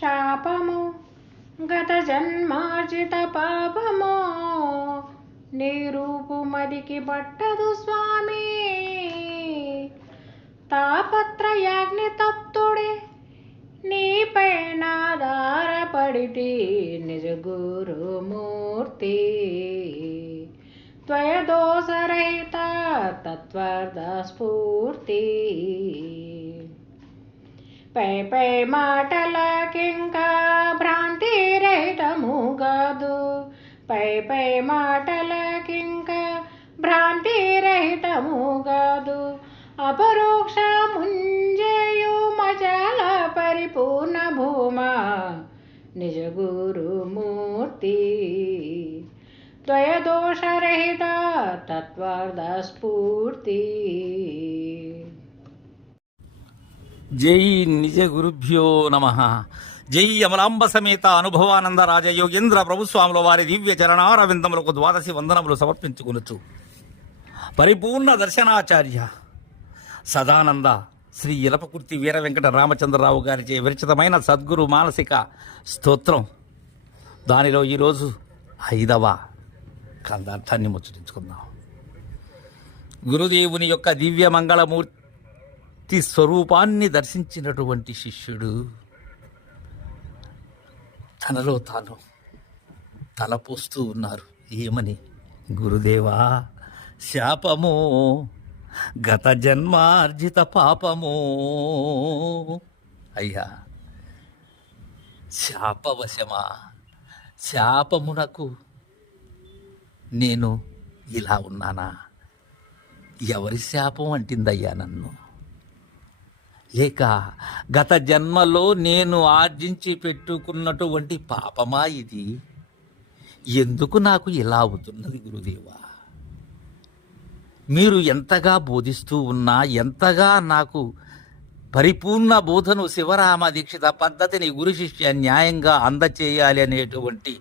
శాపము గత జన్మార్జిత పాపము. నీ రూపు మదికి పట్టదు స్వామి. తాపత్రయాగ్ని తప్తుడే నీపైన ఆధారపడితే నిజ గురుమూర్తి. త్వయదోషరహిత తత్వార్థ స్ఫూర్తి పై పై మాటలకింకా భ్రాంతి రహితము కాదు పై పై మాటలకింకా భ్రాంతి రహితము కాదు అపరోక్ష ముంజయు మజల పరిపూర్ణ భూమా. నిజ గురుమూర్తి. త్వయదోషరహిత తత్వార్థ స్ఫూర్తి జై నిజ గురుభ్యో నమ. జై అమలాంబ సమేత అనుభవానంద రాజ యోగేంద్ర ప్రభుస్వాముల వారి దివ్య చరణారవిందములకు ద్వాదశి వందనములు సమర్పించుకునొచ్చు పరిపూర్ణ దర్శనాచార్య సదానంద శ్రీ ఇలపకుర్తి వీర వెంకట రామచంద్రరావు గారిచే విరచితమైన సద్గురు మానసిక స్తోత్రం. దానిలో ఈరోజు ఐదవ కందార్థాన్ని ముచ్చటించుకుందాం. గురుదేవుని యొక్క దివ్య మంగళమూర్తి స్వరూపాన్ని దర్శించినటువంటి శిష్యుడు తనలో తాను తలపోస్తూ ఉన్నారు. ఏమని? గురుదేవా శాపము గత జన్మార్జిత పాపము. అయ్యా శాపవశమా శాపమునకు నేను ఇలా ఉన్నానా? ఎవరి శాపం అంటిందయ్యా నన్ను? లేక గత జన్మలో నేను ఆర్జించి పెట్టుకున్నటువంటి పాపమా ఇది? ఎందుకు నాకు ఇలా అవుతున్నది గురుదేవా? మీరు ఎంతగా బోధిస్తూ ఉన్నా ఎంతగా నాకు పరిపూర్ణ బోధను శివరామ దీక్షిత పద్ధతిని గురు శిష్య న్యాయంగా అందచేయాలి అనేటువంటి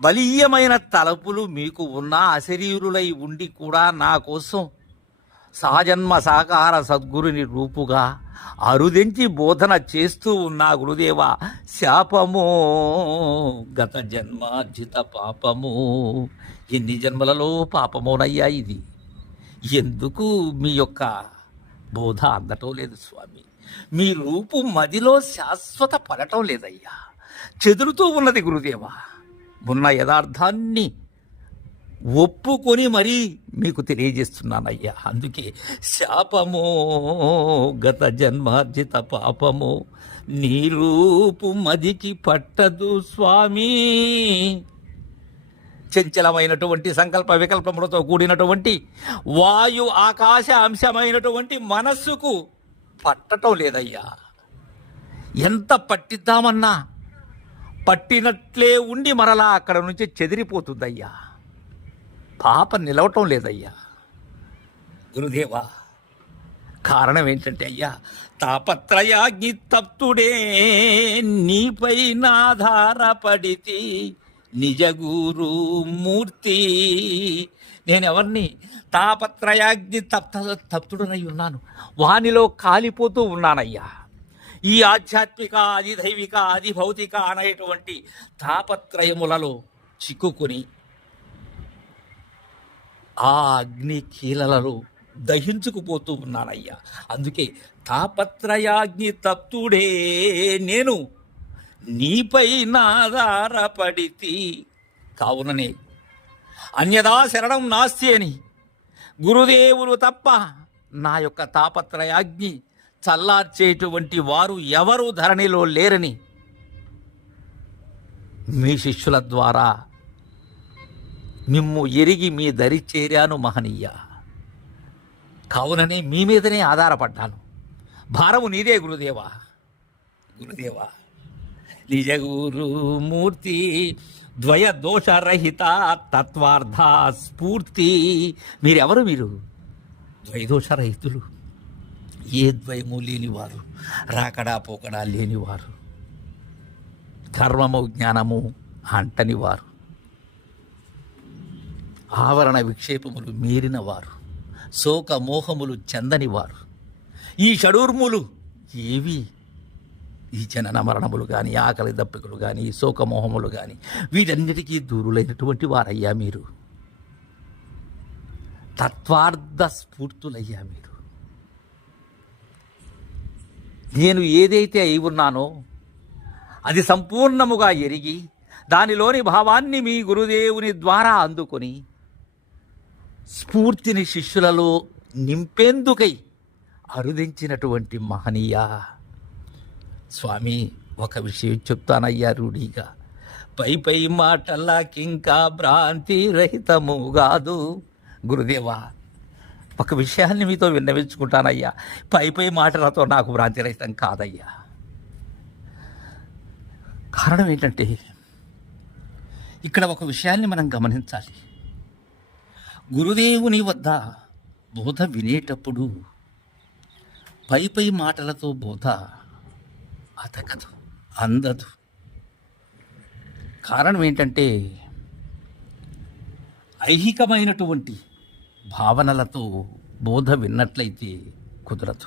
బలీయమైన తలపులు మీకు ఉన్న అశరీరులై ఉండి కూడా నా కోసం సహజన్మ సాకార సద్గురుని రూపుగా అరుదించి బోధన చేస్తూ ఉన్న గురుదేవ శాపము గత జన్మార్జిత పాపము. ఎన్ని జన్మలలో పాపమోనయ్యా ఇది? ఎందుకు మీ యొక్క బోధ అందటం లేదు స్వామి? మీ రూపు మదిలో శాశ్వత పడటం లేదయ్యా. చెదురుతూ ఉన్నది గురుదేవ ఉన్న యథార్థాన్ని ఒప్పుకొని మరీ మీకు తెలియజేస్తున్నానయ్యా. అందుకే శాపము గత జన్మార్జిత పాపము నీ రూపు మదికి పట్టదు స్వామి. చంచలమైనటువంటి సంకల్ప వికల్పములతో కూడినటువంటి వాయు ఆకాశ అంశమైనటువంటి మనస్సుకు పట్టటం లేదయ్యా. ఎంత పట్టిద్దామన్నా పట్టినట్లే ఉండి మరలా అక్కడ నుంచి చెదిరిపోతుందయ్యా. పాప నిలవటం లేదయ్యా. గురుదేవా కారణం ఏంటంటే అయ్యా తాపత్రయాగ్ని తప్తుడే నీపై నాధారపడితి నిజగురు మూర్తి. నేనెవరిని తాపత్రయాగ్ని తప్త తప్తుడనై ఉన్నాను. వానిలో కాలిపోతూ ఉన్నానయ్యా. ఈ ఆధ్యాత్మిక అధిదైవిక దైవిక భౌతిక అనేటువంటి తాపత్రయములలో చిక్కుకొని ఆ అగ్ని కీలలలో దహించుకుపోతూ ఉన్నానయ్యా. అందుకే తాపత్రయాగ్ని తప్తుడే నేను. నీపై నాధారపడితి. కావుననే అన్యదా శరణం నాస్తి అని గురుదేవులు తప్ప నా యొక్క తాపత్రయాగ్ని చల్లార్చేటువంటి వారు ఎవరు ధరణిలో లేరని మీ శిష్యుల ద్వారా మిమ్ము ఎరిగి మీ దరి చేరాను మహనీయ. కావుననే మీ మీదనే ఆధారపడ్డాను. భారము నీదే గురుదేవా. గురుదేవా. నిజ గురుమూర్తి ద్వయ దోషరహిత తత్వార్థ స్ఫూర్తి. మీరెవరు మీరు? ద్వైదోషరహితులు. ఏ ద్వయము లేనివారు? రాకడా పోకడా లేనివారు. కర్మము జ్ఞానము అంటనివారు. ఆవరణ విక్షేపములు మీరినవారు శోక మోహములు చెందనివారు. ఈ షడూర్ములు ఏవి? ఈ జనన మరణములు కానీ ఆకలి దప్పికలు కానీ శోకమోహములు కానీ వీటన్నిటికీ దూరులైనటువంటి వారయ్యా మీరు. తత్వార్థ స్ఫూర్తులయ్యా మీరు. నేను ఏదైతే అయి ఉన్నానో అది సంపూర్ణముగా ఎరిగి దానిలోని భావాన్ని మీ గురుదేవుని ద్వారా అందుకొని స్ఫూర్తిని శిష్యులలో నింపేందుకై అరుదించినటువంటి మహనీయ. స్వామి ఒక విషయం చెప్తానయ్యా రూఢీగా. పై పై మాటలకింకా భ్రాంతి రహితము కాదు గురుదేవా ఒక విషయాన్ని మీతో విన్నవించుకుంటానయ్యా. పై పై మాటలతో నాకు భ్రాంతి రహితం కాదయ్యా. కారణం ఏంటంటే ఇక్కడ ఒక విషయాన్ని మనం గమనించాలి. గురుదేవుని వద్ద బోధ వినేటప్పుడు పై పై మాటలతో బోధ అతకదు అందదు. కారణం ఏంటంటే ఐహికమైనటువంటి భావనలతో బోధ విన్నట్లయితే కుదరదు.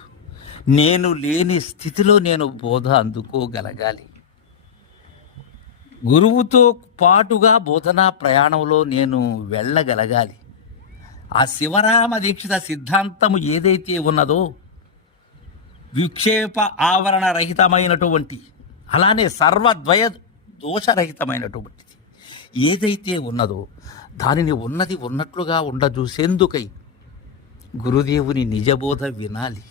నేను లేని స్థితిలో నేను బోధ అందుకోగలగాలి. గురువుతో పాటుగా బోధనా ప్రయాణంలో నేను వెళ్ళగలగాలి. ఆ శివరామ దీక్షిత సిద్ధాంతము ఏదైతే ఉన్నదో విక్షేప ఆవరణ రహితమైనటువంటి అలానే సర్వద్వయ దోషరహితమైనటువంటిది ఏదైతే ఉన్నదో దానిని ఉన్నది ఉన్నట్లుగా ఉండజూసేందుకై గురుదేవుని నిజబోధ వినాలి.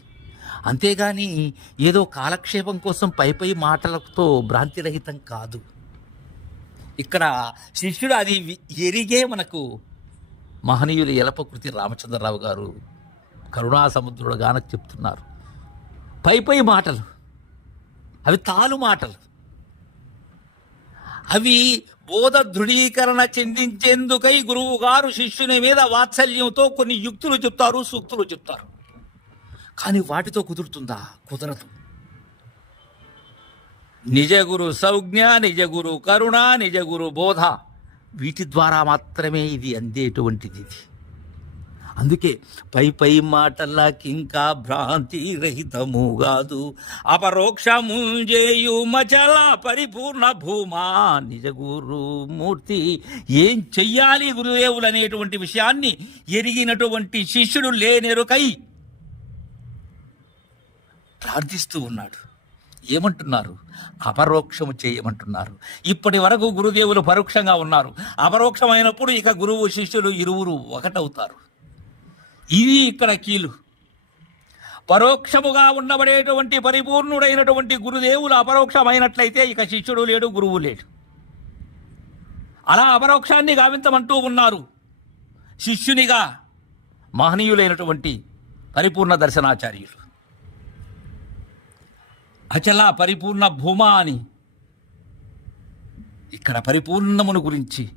అంతేగాని ఏదో కాలక్షేపం కోసం పై పై మాటలతో భ్రాంతిరహితం కాదు. ఇక్కడ శిష్యుడు అది ఎరిగే మనకు మహనీయులు ఎలపకృతి రామచంద్రరావు గారు కరుణాసముద్రుడు గాన చెప్తున్నారు. పై పై మాటలు. అవి తాలు మాటలు. అవి బోధ దృఢీకరణ చెందించేందుకై గురువు గారు శిష్యుని మీద వాత్సల్యంతో కొన్ని యుక్తులు చెప్తారు సూక్తులు చెప్తారు. కానీ వాటితో కుదురుతుందా? కుదరదు. నిజ గురు సంజ్ఞ నిజ గురు కరుణ నిజ గురు బోధ. వీటి ద్వారా మాత్రమే ఇది అందేటువంటిది ఇది. అందుకే పై పై మాటలకింకా భ్రాంతి రహితము కాదు. అపరోక్షము చేయు మచల పరిపూర్ణ భూమా నిజ గురు మూర్తి. ఏం చెయ్యాలి గురుదేవులు అనేటువంటి విషయాన్ని ఎరిగినటువంటి శిష్యుడు లేనెరుకై ప్రార్థిస్తూ ఉన్నాడు. ఏమంటున్నారు? అపరోక్షము చేయమంటున్నారు. ఇప్పటి వరకు గురుదేవులు పరోక్షంగా ఉన్నారు. అపరోక్షమైనప్పుడు ఇక గురువు శిష్యులు ఇరువురు ఒకటవుతారు. ఇది ఇక్కడ కీలు. పరోక్షముగా ఉండబడేటువంటి పరిపూర్ణుడైనటువంటి గురుదేవులు అపరోక్షమైనట్లయితే ఇక శిష్యుడు లేడు గురువు లేడు. అలా అపరోక్షాన్ని గావించమంటూ ఉన్నారు. శిష్యునిగా మహనీయులైనటువంటి పరిపూర్ణ దర్శనాచార్యులు. అచల పరిపూర్ణ భూమా అని. ఇక్కడ పరిపూర్ణమును గురించి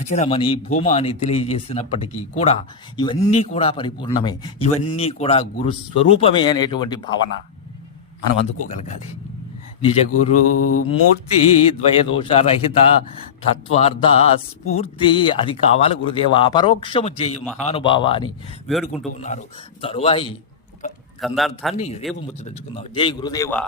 అచలమని భూమ అని తెలియజేసినప్పటికీ కూడా ఇవన్నీ కూడా పరిపూర్ణమే ఇవన్నీ కూడా గురు స్వరూపమే అనేటువంటి భావన మనం అందుకోగలగాలి. నిజ గురుమూర్తి మూర్తి ద్వయదోష రహిత తత్వార్థ స్ఫూర్తి అది కావాలి గురుదేవ అపరోక్షము చేయి మహానుభావ అని వేడుకుంటూ ఉన్నారు. తరువాయి గంధార్థాన్ని రేపు ముచ్చరించుకుందాం జై గురుదేవా.